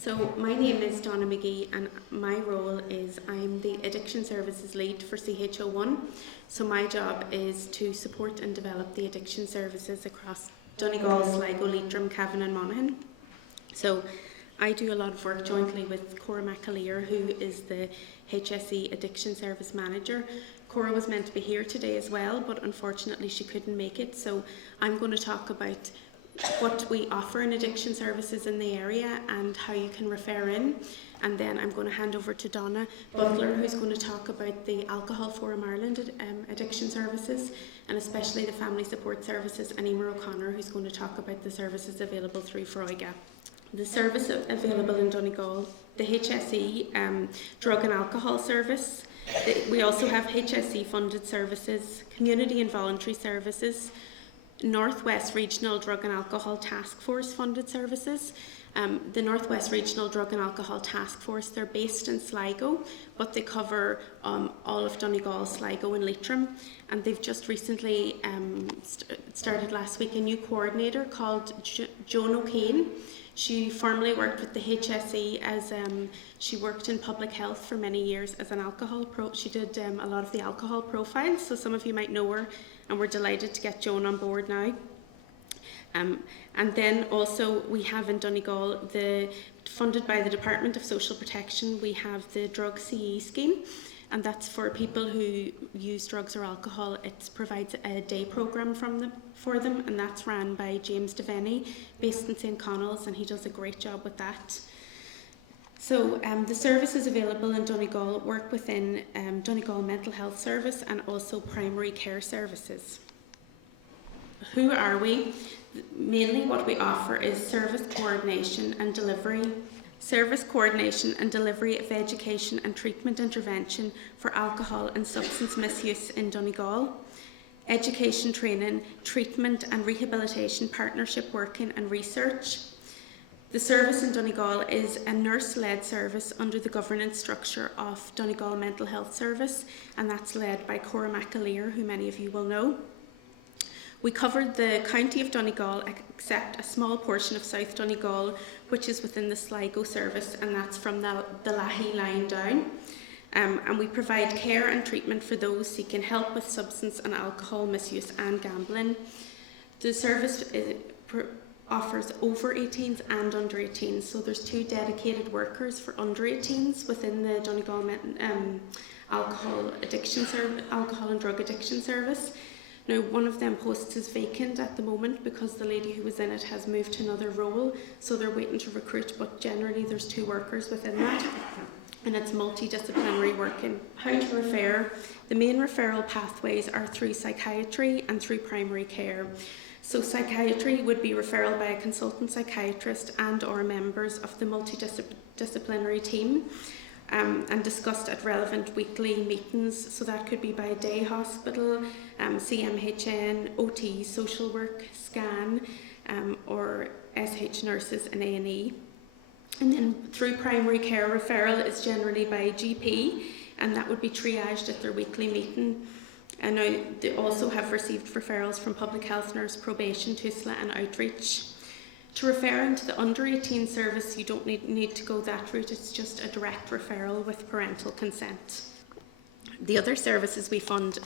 So my name is Donna McGee and my role is I'm the Addiction Services Lead for CHO1. So my job is to support and develop the addiction services across Donegal, Sligo, Leitrim, Cavan and Monaghan. So I do a lot of work jointly with Cora McAleer, who is the HSE Addiction Service Manager. Cora was meant to be here today as well, but unfortunately she couldn't make it. So I'm going to talk about what we offer in addiction services in the area and how you can refer in. And then I'm going to hand over to Donna Butler, who's going to talk about the Alcohol Forum Ireland addiction services, and especially the family support services, and Emer O'Connor, who's going to talk about the services available through Froiga. The service available in Donegal, the HSE drug and alcohol service. We also have HSE funded services, community and voluntary services, Northwest Regional Drug and Alcohol Task Force funded services. The Northwest Regional Drug and Alcohol Task Force, they're based in Sligo, but they cover all of Donegal, Sligo and Leitrim. And they've just recently started last week a new coordinator called Joan O'Kane. She formerly worked with the HSE as she worked in public health for many years as an alcohol she did a lot of the alcohol profiles, so some of you might know her, and we're delighted to get Joan on board now. And then also we have in Donegal, funded by the Department of Social Protection, we have the Drug CE scheme, and that's for people who use drugs or alcohol. It provides a day programme for them, and that's ran by James Devaney, based in St Connell's, and he does a great job with that. So the services available in Donegal work within Donegal Mental Health Service and also primary care services. Who are we? Mainly what we offer is service coordination and delivery. Service coordination and delivery of education and treatment intervention for alcohol and substance misuse in Donegal. Education training, treatment and rehabilitation partnership working and research. The service in Donegal is a nurse-led service under the governance structure of Donegal Mental Health Service, and that's led by Cora McAleer, who many of you will know. We covered the county of Donegal except a small portion of South Donegal, which is within the Sligo service, and that's from the Lahey line down. And we provide care and treatment for those seeking help with substance and alcohol misuse and gambling. The service offers over 18s and under 18s, so there's 2 dedicated workers for under 18s within the Donegal alcohol and drug addiction service. Now, one of them posts is vacant at the moment because the lady who was in it has moved to another role, so they're waiting to recruit, but generally there's 2 workers within that, and it's multidisciplinary working. How to refer? The main referral pathways are through psychiatry and through primary care. So psychiatry would be referral by a consultant psychiatrist and or members of the multidisciplinary team, and discussed at relevant weekly meetings. So that could be by day hospital, CMHN, OT, social work, SCAN, or SH nurses and A&E. And then through primary care, referral is generally by GP, and that would be triaged at their weekly meeting. And now they also have received referrals from public health nurse, probation, TUSLA and outreach. To refer into the under 18 service, you don't need to go that route, it's just a direct referral with parental consent. The other services we fund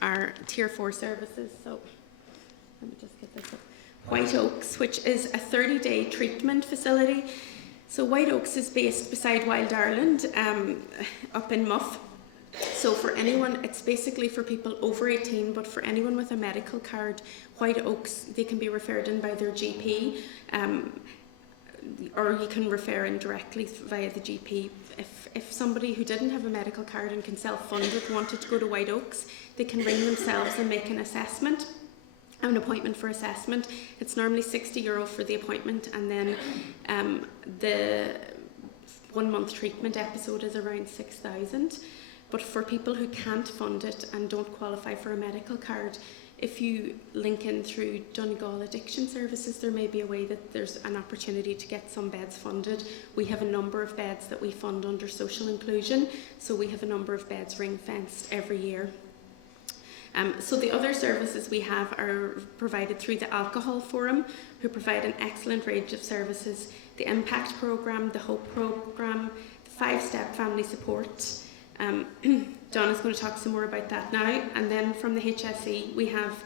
are Tier 4 services, so let me just get this up. White Oaks, which is a 30-day treatment facility. So White Oaks is based beside Wild Ireland, up in Muff. So for anyone, it's basically for people over 18, but for anyone with a medical card, White Oaks, they can be referred in by their GP, or you can refer in directly via the GP. If somebody who didn't have a medical card and can self-fund it wanted to go to White Oaks, they can ring themselves and make an assessment, an appointment for assessment. It's normally €60 for the appointment, and then the 1 month treatment episode is around 6,000. But for people who can't fund it and don't qualify for a medical card, if you link in through Donegal Addiction Services, there may be a way that there's an opportunity to get some beds funded. We have a number of beds that we fund under social inclusion, so we have a number of beds ring-fenced every year. So the other services we have are provided through the Alcohol Forum, who provide an excellent range of services. The the Impact Programme, the Hope Programme, the 5-step family support. Donna's going to talk some more about that now. And then from the HSE we have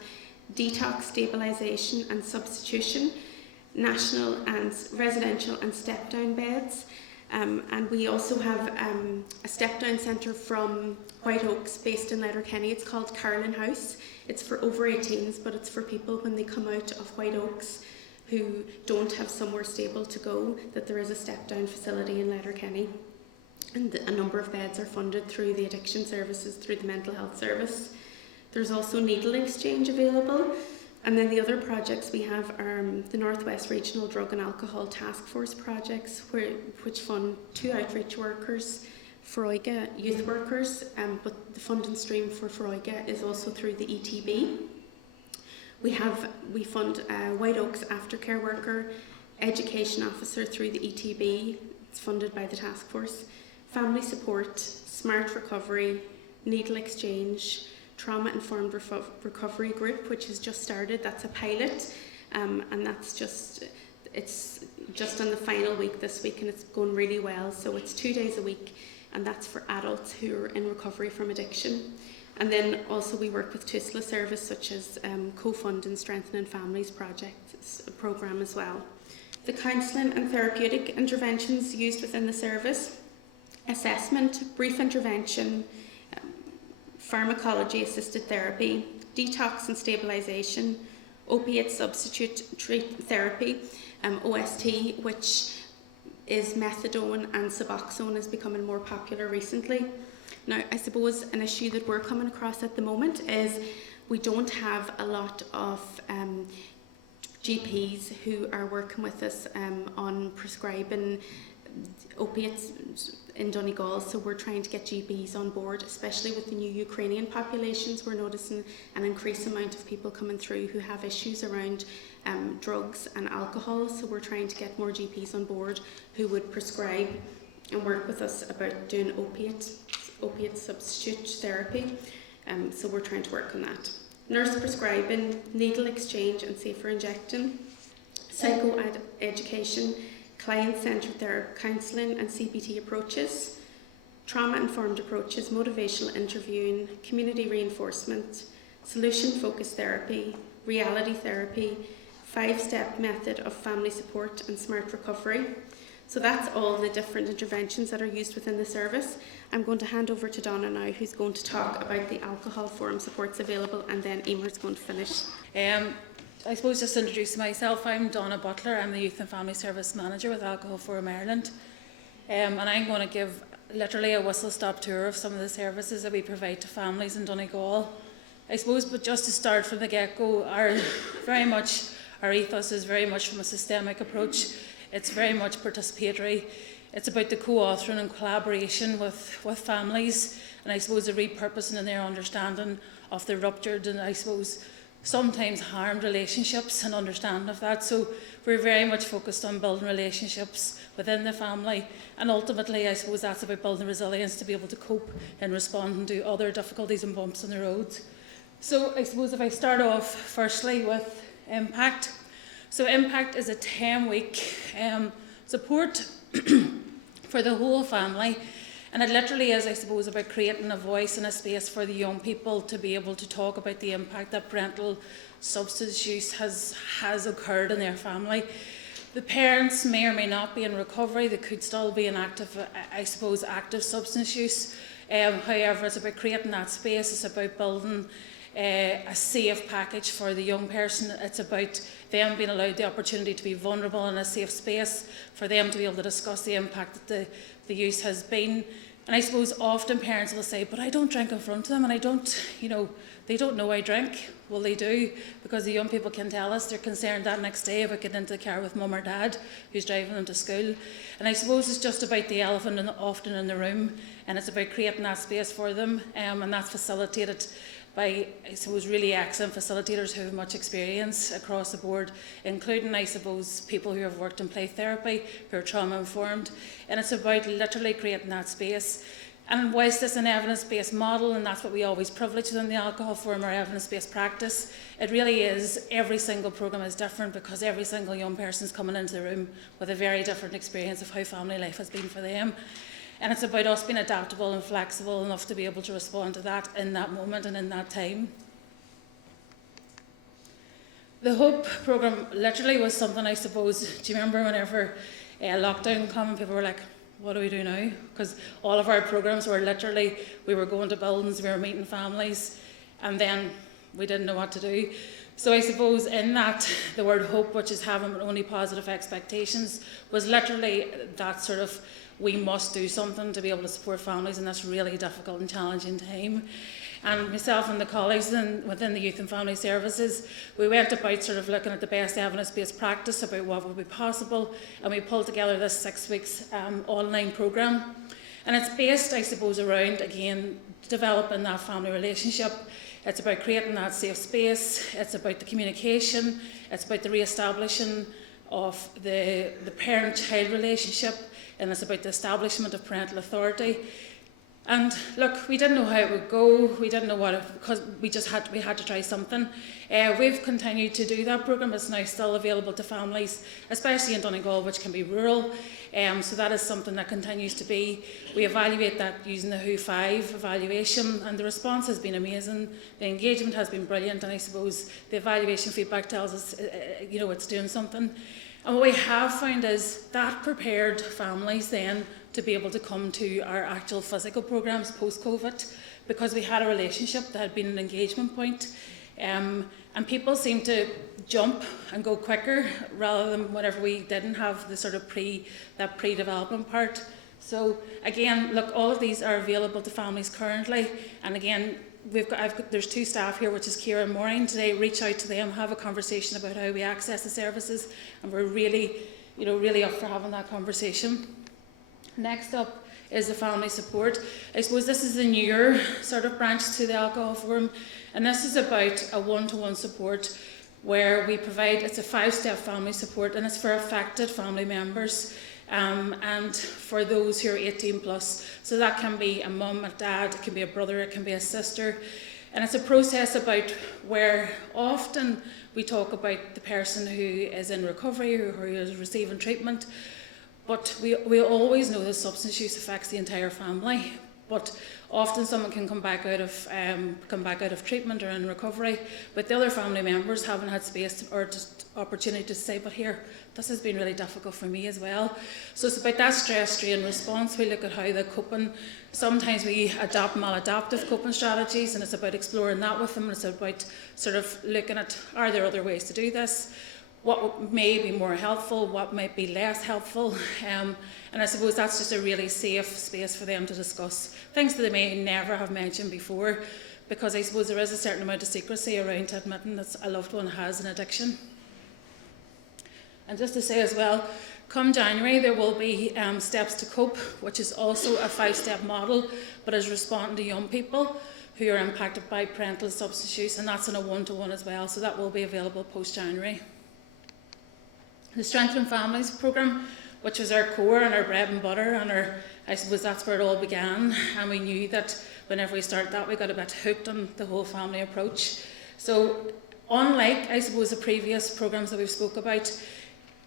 detox, stabilisation and substitution, national and residential and step-down beds. And we also have a step-down centre from White Oaks based in Letterkenny. It's called Carolyn House. It's for over 18s, but it's for people when they come out of White Oaks who don't have somewhere stable to go, that there is a step-down facility in Letterkenny. And a number of beds are funded through the addiction services, through the mental health service. There's also needle exchange available. And then the other projects we have are the North West Regional Drug and Alcohol Task Force projects, which fund 2 outreach workers, Froiga youth workers, but the funding stream for Froiga is also through the ETB. We fund White Oaks aftercare worker, education officer through the ETB, it's funded by the task force, family support, smart recovery, needle exchange, trauma-informed recovery group, which has just started. That's a pilot, and it's just on the final week this week, and it's going really well. So it's 2 days a week, and that's for adults who are in recovery from addiction. And then also we work with TUSLA service, such as co-funding Strengthening Families programme as well. The counselling and therapeutic interventions used within the service: assessment, brief intervention, pharmacology assisted therapy, detox and stabilisation, opiate substitute therapy, OST, which is methadone, and Suboxone is becoming more popular recently. Now, I suppose an issue that we're coming across at the moment is we don't have a lot of GPs who are working with us on prescribing opiates in Donegal, so we're trying to get GPs on board, especially with the new Ukrainian populations. We're noticing an increased amount of people coming through who have issues around drugs and alcohol, so we're trying to get more GPs on board who would prescribe and work with us about doing opiate substitute therapy, so we're trying to work on that. Nurse prescribing, needle exchange and safer injecting, psycho-education, client-centred counselling and CBT approaches, trauma-informed approaches, motivational interviewing, community reinforcement, solution-focused therapy, reality therapy, 5-step method of family support and smart recovery. So that's all the different interventions that are used within the service. I'm going to hand over to Donna now, who's going to talk about the alcohol forum supports available, and then Emer's going to finish. I suppose just to introduce myself, I'm Donna Butler. I'm the Youth and Family Service Manager with Alcohol Forum Ireland. And I'm going to give literally a whistle-stop tour of some of the services that we provide to families in Donegal. I suppose, but just to start from the get-go, our ethos is very much from a systemic approach. It's very much participatory. It's about the co-authoring and collaboration with families, and I suppose the repurposing and their understanding of the ruptured and I suppose sometimes harmed relationships and understanding of that. So we're very much focused on building relationships within the family, and ultimately I suppose that's about building resilience to be able to cope and respond to other difficulties and bumps on the road. So I suppose if I start off firstly with Impact. So Impact is a 10-week support for the whole family, and it literally is, I suppose, about creating a voice and a space for the young people to be able to talk about the impact that parental substance use has occurred in their family. The parents may or may not be in recovery. They could still be in active substance use. However, it's about creating that space. It's about building a safe package for the young person. It's about them being allowed the opportunity to be vulnerable in a safe space, for them to be able to discuss the impact that the use has been. And I suppose often parents will say, but I don't drink in front of them, and I don't, they don't know I drink. Well, they do, because the young people can tell us they're concerned that next day about getting into the car with mum or dad who's driving them to school. And I suppose it's just about the elephant often in the room, and it's about creating that space for them, and that's facilitated by, I suppose, really excellent facilitators who have much experience across the board, including, I suppose, people who have worked in play therapy, who are trauma informed. And it's about literally creating that space. And whilst it's an evidence-based model, and that's what we always privilege within the alcohol forum, our evidence-based practice, it really is, every single programme is different because every single young person is coming into the room with a very different experience of how family life has been for them. And it's about us being adaptable and flexible enough to be able to respond to that in that moment and in that time. The HOPE programme literally was something, I suppose, do you remember whenever lockdown came and people were like, what do we do now? Because all of our programmes were literally, we were going to buildings, we were meeting families, and then we didn't know what to do. So I suppose in that, the word HOPE, which is having only positive expectations, was literally that sort of, we must do something to be able to support families in this really difficult and challenging time. And myself and the colleagues within the Youth and Family Services, we went about sort of looking at the best evidence-based practice about what would be possible, and we pulled together this 6 weeks online programme. And it's based, I suppose, around, again, developing that family relationship. It's about creating that safe space, it's about the communication, it's about the re-establishing of the parent-child relationship, and it's about the establishment of parental authority. And look, we didn't know how it would go. We didn't know because we had to try something. We've continued to do that programme. It's now still available to families, especially in Donegal, which can be rural. So that is something that continues to be. We evaluate that using the WHO5 evaluation, and the response has been amazing. The engagement has been brilliant, and I suppose the evaluation feedback tells us, it's doing something. And what we have found is that prepared families then to be able to come to our actual physical programmes post-COVID, because we had a relationship that had been an engagement point, and people seem to jump and go quicker rather than whenever we didn't have the sort of pre-development part. So again, look, all of these are available to families currently, and again, there's 2 staff here, which is Ciara and Maureen today. Reach out to them, have a conversation about how we access the services, and we're really up for having that conversation. Next up is the family support. I suppose this is the newer sort of branch to the Alcohol Forum, and this is about a one-to-one support where we provide, it's a 5-step family support, and it's for affected family members and for those who are 18 plus. So that can be a mum, a dad, it can be a brother, it can be a sister. And it's a process about where often we talk about the person who is in recovery, who is receiving treatment, but we always know that substance use affects the entire family. But often someone can come back out of treatment or in recovery, but the other family members haven't had space or just opportunity to say, but here, this has been really difficult for me as well. So it's about that stress strain response. We look at how they're coping. Sometimes we adopt maladaptive coping strategies, and it's about exploring that with them. It's about sort of looking at, are there other ways to do this? What may be more helpful, what might be less helpful, and I suppose that's just a really safe space for them to discuss things that they may never have mentioned before, because I suppose there is a certain amount of secrecy around admitting that a loved one has an addiction. And just to say as well, come January there will be Steps to Cope, which is also a 5-step model, but is responding to young people who are impacted by parental substance use, and that's in a one-to-one as well, so that will be available post-January. The Strengthening Families programme, which was our core and our bread and butter, and I suppose that's where it all began, and we knew that whenever we started that we got a bit hooked on the whole family approach. So unlike, I suppose, the previous programmes that we've spoke about,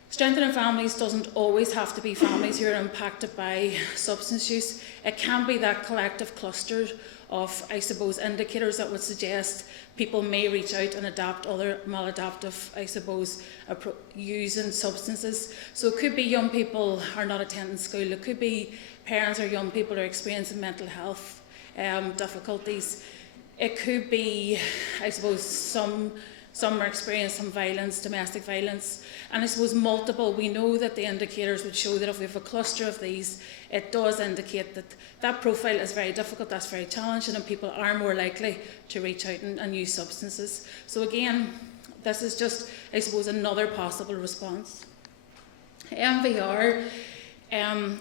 Strengthening Families doesn't always have to be families who are impacted by substance use. It can be that collective cluster of, I suppose, indicators that would suggest people may reach out and adopt other maladaptive, I suppose, using substances. So it could be young people are not attending school. It could be parents or young people are experiencing mental health difficulties. It could be, I suppose, some are experiencing some violence, domestic violence, and I suppose multiple. We know that the indicators would show that if we have a cluster of these, it does indicate that that profile is very difficult, that's very challenging, and people are more likely to reach out and use substances. So again, this is just, I suppose, another possible response. MVR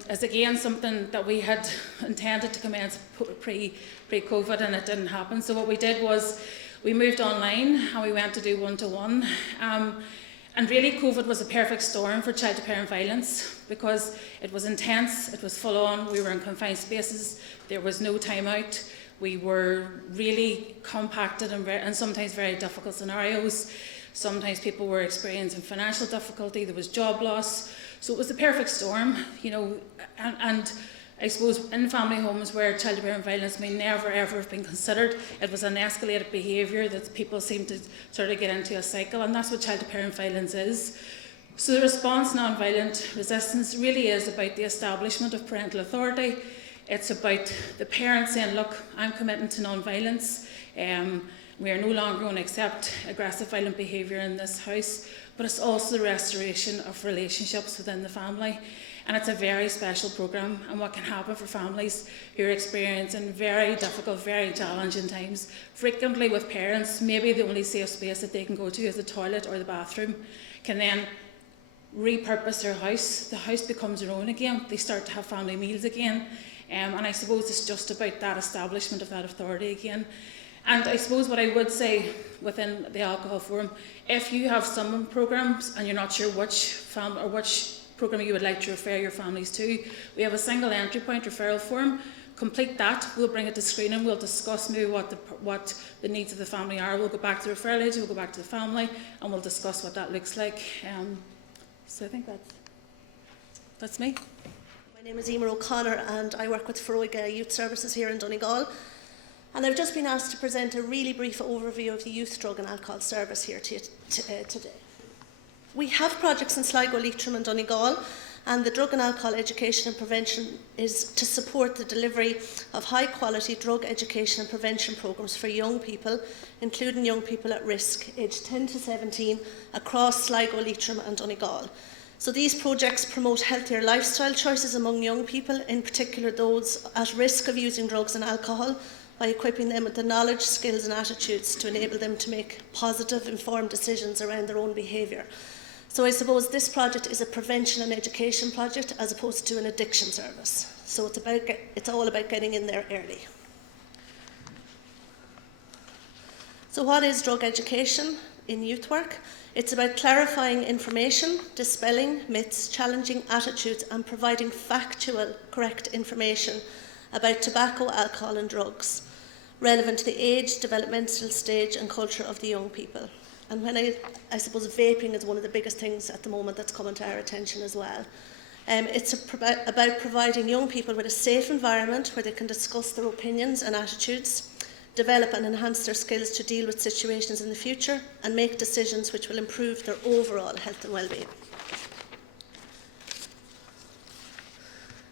is again something that we had intended to commence pre-COVID, and it didn't happen. So what we did was we moved online and we went to do one-to-one. And And really COVID was a perfect storm for child to parent violence, because it was intense, it was full on, we were in confined spaces, there was no time out, we were really compacted and sometimes very difficult scenarios. Sometimes people were experiencing financial difficulty, there was job loss, so it was the perfect storm, you know, and I suppose in family homes where child to parent violence may never ever have been considered, it was an escalated behaviour that people seem to sort of get into a cycle, and that's what child to parent violence is. So the response non-violent resistance really is about the establishment of parental authority. It's about the parents saying, look, I'm committing to non-violence. We are no longer going to accept aggressive violent behaviour in this house, but it's also the restoration of relationships within the family. And it's a very special programme, and what can happen for families who are experiencing very difficult, very challenging times, frequently with parents, maybe the only safe space that they can go to is the toilet or the bathroom, can then repurpose their house. The house becomes their own again, they start to have family meals again, and I suppose it's just about that establishment of that authority again. And I suppose what I would say within the Alcohol Forum, if you have some programmes and you're not sure which programme you would like to refer your families to, we have a single entry point referral form. Complete that, we'll bring it to screening, we'll discuss maybe what the needs of the family are, we'll go back to the referral agent, we'll go back to the family, and we'll discuss what that looks like. So I think that's me. My name is Emer O'Connor and I work with Feroiga Youth Services here in Donegal. And I've just been asked to present a really brief overview of the Youth Drug and Alcohol Service here today. We have projects in Sligo, Leitrim and Donegal, and the drug and alcohol education and prevention is to support the delivery of high quality drug education and prevention programmes for young people, including young people at risk, aged 10 to 17, across Sligo, Leitrim and Donegal. So these projects promote healthier lifestyle choices among young people, in particular those at risk of using drugs and alcohol, by equipping them with the knowledge, skills and attitudes to enable them to make positive, informed decisions around their own behaviour. So I suppose this project is a prevention and education project as opposed to an addiction service. So it's all about getting in there early. So what is drug education in youth work? It's about clarifying information, dispelling myths, challenging attitudes and providing factual, correct information about tobacco, alcohol and drugs, relevant to the age, developmental stage and culture of the young people. And when I suppose vaping is one of the biggest things at the moment that's coming to our attention as well. It's about providing young people with a safe environment where they can discuss their opinions and attitudes, develop and enhance their skills to deal with situations in the future and make decisions which will improve their overall health and well-being.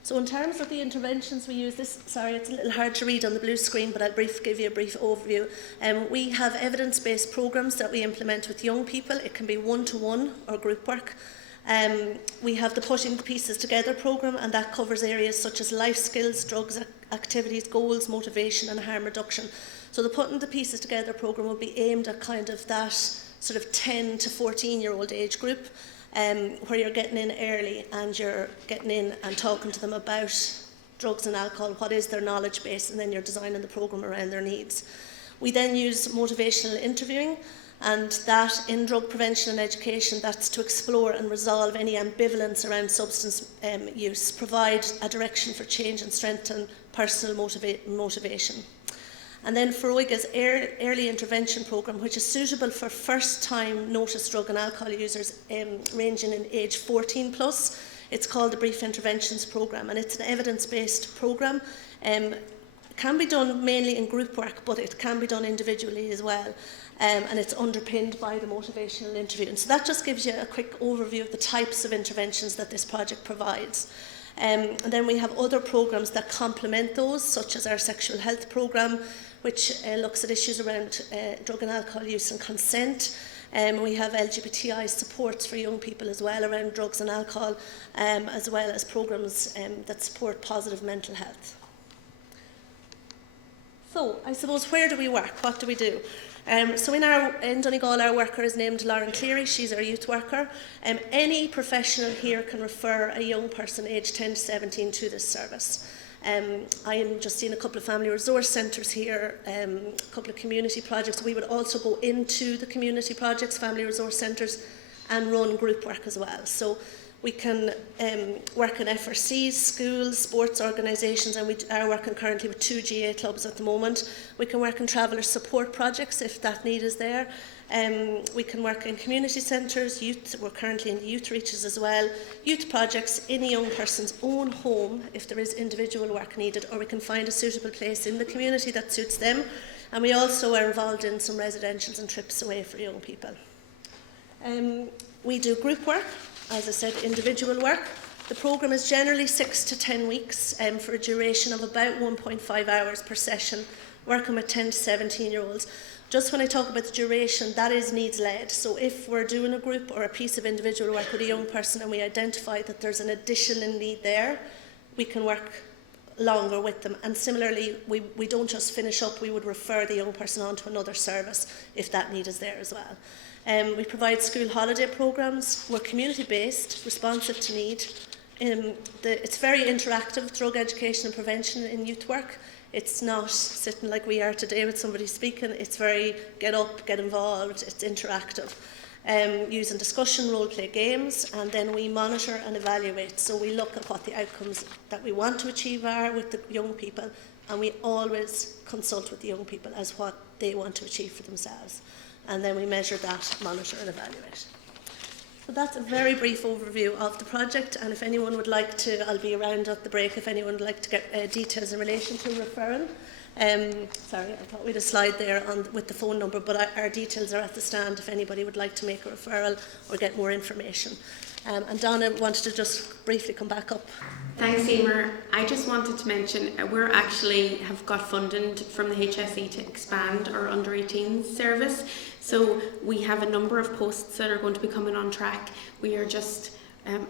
So in terms of the interventions we use, sorry, it's a little hard to read on the blue screen, but I'll give you a brief overview. We have evidence-based programmes that we implement with young people. It can be one-to-one or group work. We have the Putting the Pieces Together programme, and that covers areas such as life skills, drugs, activities, goals, motivation and harm reduction. So the Putting the Pieces Together programme will be aimed at kind of that sort of 10 to 14-year-old age group. Where you're getting in early and you're getting in and talking to them about drugs and alcohol, what is their knowledge base, and then you're designing the programme around their needs. We then use motivational interviewing, and that in drug prevention and education, that's to explore and resolve any ambivalence around substance use, provide a direction for change and strengthen personal motivation. And then Feroiga's early intervention programme, which is suitable for first-time noticed drug and alcohol users ranging in age 14 plus. It's called the Brief Interventions Programme, and it's an evidence-based programme. It can be done mainly in group work, but it can be done individually as well. And it's underpinned by the motivational interview. And so that just gives you a quick overview of the types of interventions that this project provides. And then we have other programmes that complement those, such as our sexual health programme, which looks at issues around drug and alcohol use and consent. We have LGBTI supports for young people as well around drugs and alcohol, as well as programmes that support positive mental health. So, I suppose, where do we work? What do we do? So in Donegal, our worker is named Lauren Cleary. She's our youth worker. Any professional here can refer a young person aged 10 to 17 to this service. I am just seeing a couple of family resource centres here, a couple of community projects. We would also go into the community projects, family resource centres, and run group work as well. So we can work in FRCs, schools, sports organisations, and we are working currently with 2 GA clubs at the moment. We can work in traveller support projects if that need is there. We can work in community centres, youth, we're currently in the youth reaches as well, youth projects in a young person's own home if there is individual work needed, or we can find a suitable place in the community that suits them. And we also are involved in some residentials and trips away for young people. We do group work, as I said, individual work. The programme is generally 6 to 10 weeks for a duration of about 1.5 hours per session, working with 10 to 17-year-olds. Just when I talk about the duration, that is needs-led. So if we're doing a group or a piece of individual work with a young person and we identify that there's an additional need there, we can work longer with them. And similarly, we don't just finish up, we would refer the young person on to another service if that need is there as well. We provide school holiday programmes. We're community-based, responsive to need. It's very interactive, drug education and prevention in youth work. It's not sitting like we are today with somebody speaking. It's very get up, get involved, it's interactive. Using discussion, role-play games, and then we monitor and evaluate. So we look at what the outcomes that we want to achieve are with the young people, and we always consult with the young people as what they want to achieve for themselves. And then we measure that, monitor and evaluate. So that's a very brief overview of the project, and if anyone would like to, I'll be around at the break if anyone would like to get details in relation to referral. Sorry, I thought we had a slide there with the phone number, but our details are at the stand if anybody would like to make a referral or get more information. And Donna wanted to just briefly come back up. Thanks, Emer. I just wanted to mention we're actually have got funding from the HSE to expand our under 18s service. So we have a number of posts that are going to be coming on track. We are just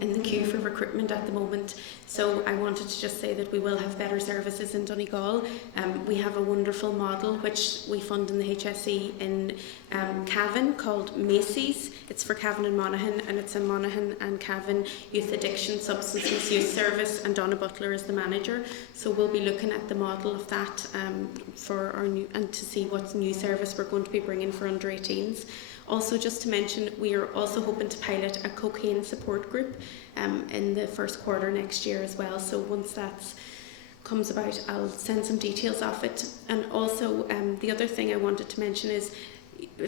in the queue for recruitment at the moment. So I wanted to just say that we will have better services in Donegal. We have a wonderful model which we fund in the HSE in Cavan called Macy's. It's for Cavan and Monaghan, and it's a Monaghan and Cavan Youth Addiction Substance Misuse Service, and Donna Butler is the manager. So we'll be looking at the model of that for our new, and to see what new service we're going to be bringing for under 18s. Also, just to mention, we are also hoping to pilot a cocaine support group in the first quarter next year as well. So once that comes about, I'll send some details of it. And also, the other thing I wanted to mention is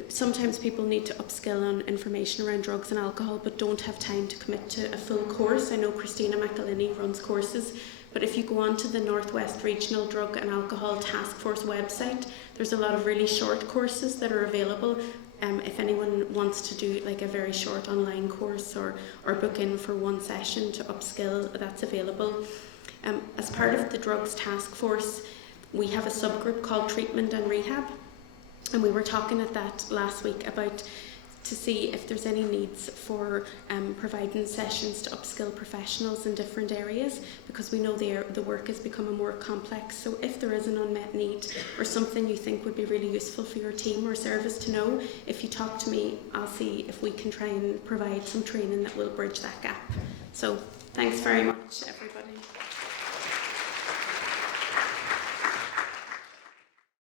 sometimes people need to upskill on information around drugs and alcohol but don't have time to commit to a full course. I know Christina McElhinney runs courses, but if you go on to the Northwest Regional Drug and Alcohol Task Force website, there's a lot of really short courses that are available. If anyone wants to do like a very short online course or book in for one session to upskill, that's available. As part of the Drugs Task Force, we have a subgroup called Treatment and Rehab, and we were talking at that last week about to see if there's any needs for providing sessions to upskill professionals in different areas, because we know the work is becoming more complex. So if there is an unmet need or something you think would be really useful for your team or service to know, if you talk to me, I'll see if we can try and provide some training that will bridge that gap. So thanks very much, everybody.